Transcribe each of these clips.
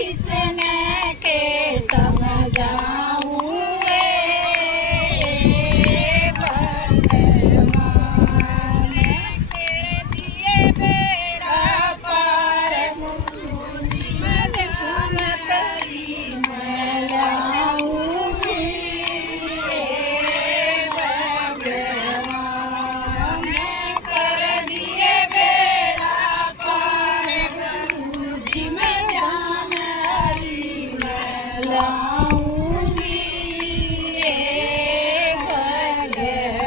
किसने के समझाऊंगे भगवान कर दिए बेड़ा पार मुझ में ध्यान करी मैं लाऊंगी भगवान कर दिए बेड़ा पार गुरुजी में ध्यान हरी मैं लाऊंगी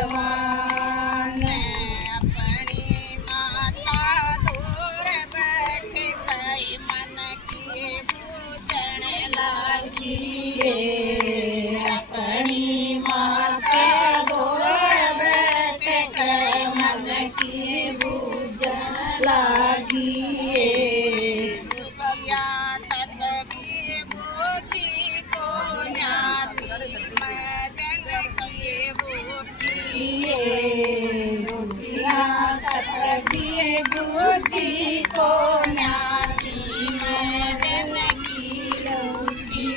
भगवान अपनी माता दूर बैठ गई मन की पूजन लागी अपनी माता दूर बैठ गई मन की पूजन लागी तक भी बूझी को न्याती मदन की बूझी तक भी बूझी को न्याती मदन की बूझी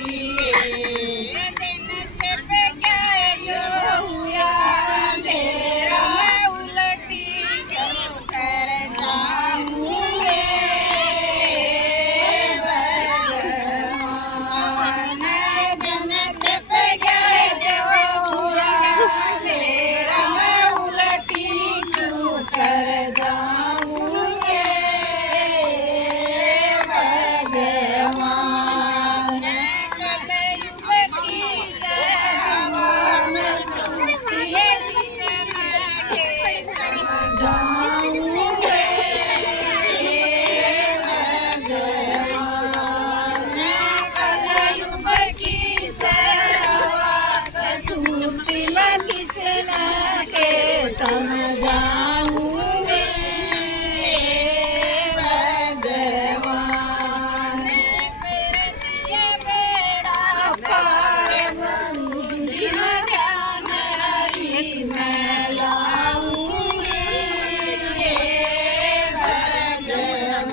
दिन छिप गयो हुआ अंधेरा उलटी क्यों कर जाऊंगे भगवान दिन छिप गए जो हुआ अंधेरा उलटी क्यों कर जाऊंगे भगवान कलयुग की सेवा में सुतिए किसने समझाऊंगे भगवान कलयुग की सेवा में सुतिए किसने के समझाऊंगे भगवान कर दिए बेड़ा पार गुरुजी में ध्यान हरी मैं लाऊंगी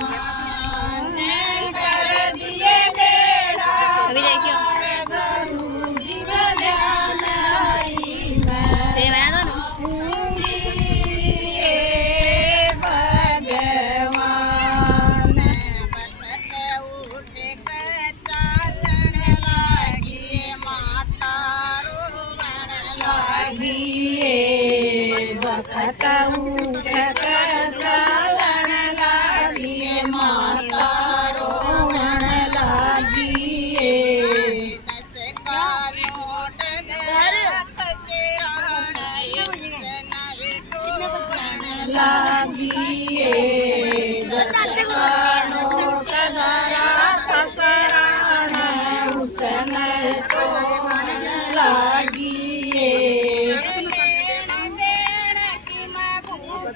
भगवान कर दिए बेड़ा पार गुरुजी में ध्यान हरी मैं लाऊंगी भगवान बरसत उठ कर चालन लागी माता रोवण लागी बरसत उठ कर चालन लागी माता रोवण लागी 10 का नोट धर पसराण उसने टोकन लागी 10 का नोट धरा पसराण उसने टोकन लागी लेन देन की मैं भूख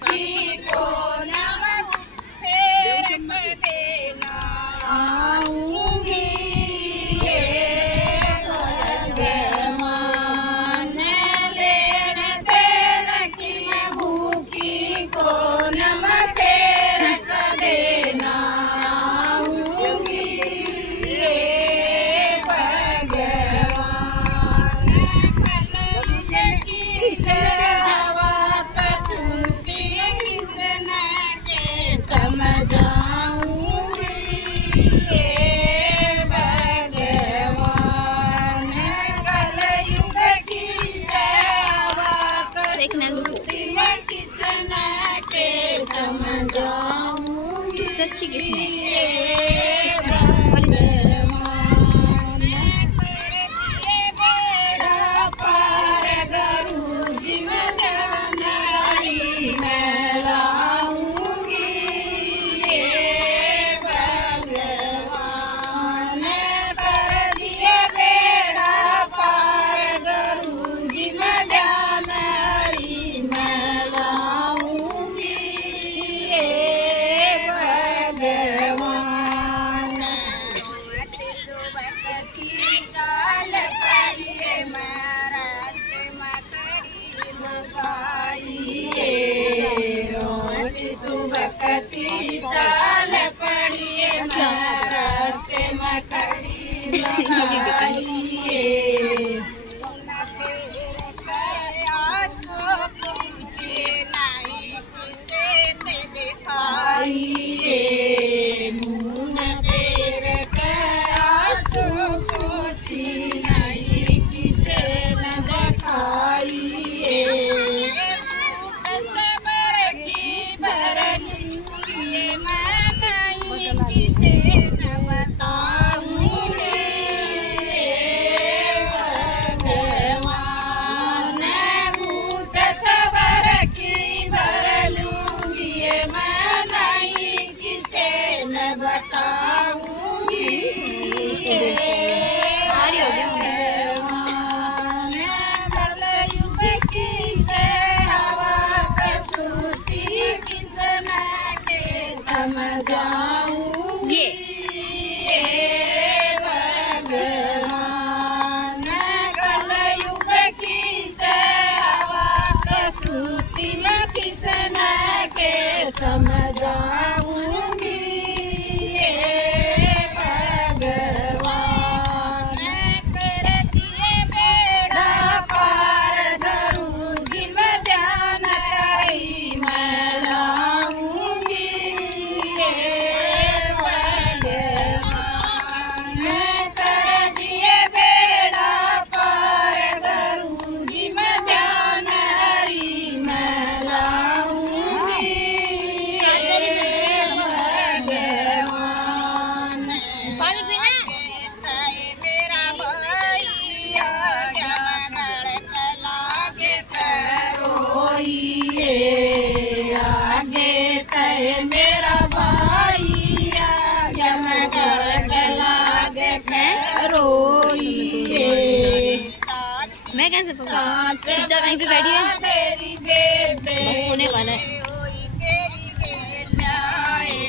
साँच चुपचाप वहीं पे बैठी है। तेरी बेबे बस होने वाला है। होई तेरी गेलाए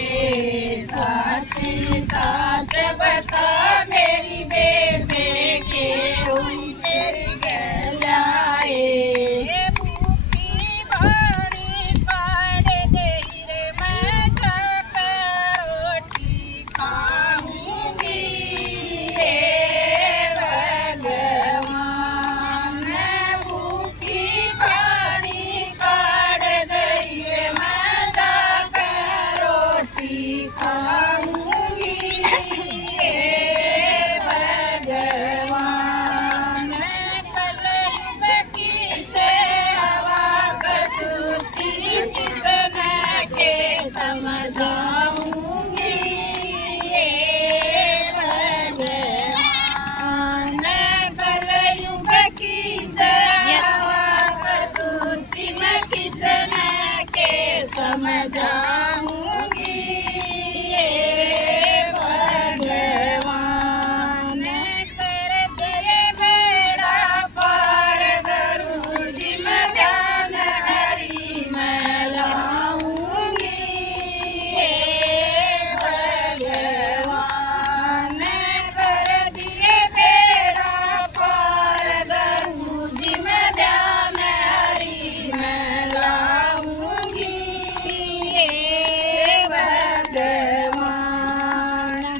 साची साच बता मेरी बेबे के होई तेरी गेलाए भूखी बाणी पाड़ दे रे मैं जाकर रोटी खाऊंगी हे भगवान भूखी बाणी पाड़ दे रे मैं जाकर रोटी खाऊंगी हे भगवान कलयुग की सेवा कसूती किसने के समझाऊंगी हे भगवान कलयुग की सेवा कसूती मैं किसने के समझाऊंगी हे भगवान कर दिए बेड़ा पार गुरुजी मैं ध्यान हरि मैं लाऊंगी हे भगवान कर दिए बेड़ा पार गुरुजी मैं ध्यान हरि मैं लाऊंगी हे भगवान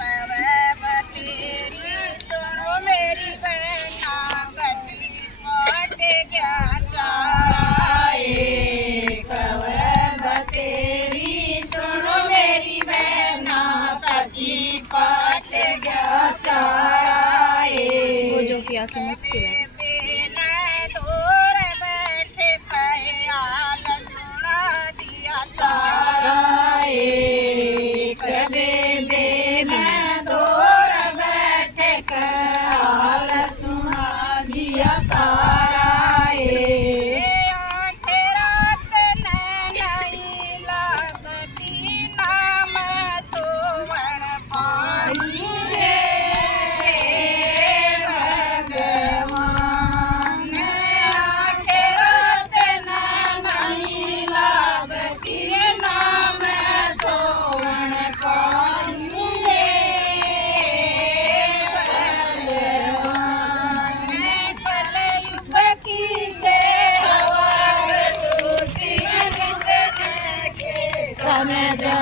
कवब तेरी सुनो मेरी बहना गति पाट गया चाड़ाए कवब तेरी सुनो मेरी बहना गति पाट गया चाड़ाए वो जो कि आके मुश्किल है। बेने दूर बैठे कहे हाल सुना दिया सारा एक बेबे ने दूर बैठे कहे हाल सुना दिया सारा आखे रात नहीं लगती नाम सोवण पाई हे भगवान आखे रात नहीं लगती नाम सोवण पाई हे भगवान कलयुग की सेवा कसूती किसने के समझा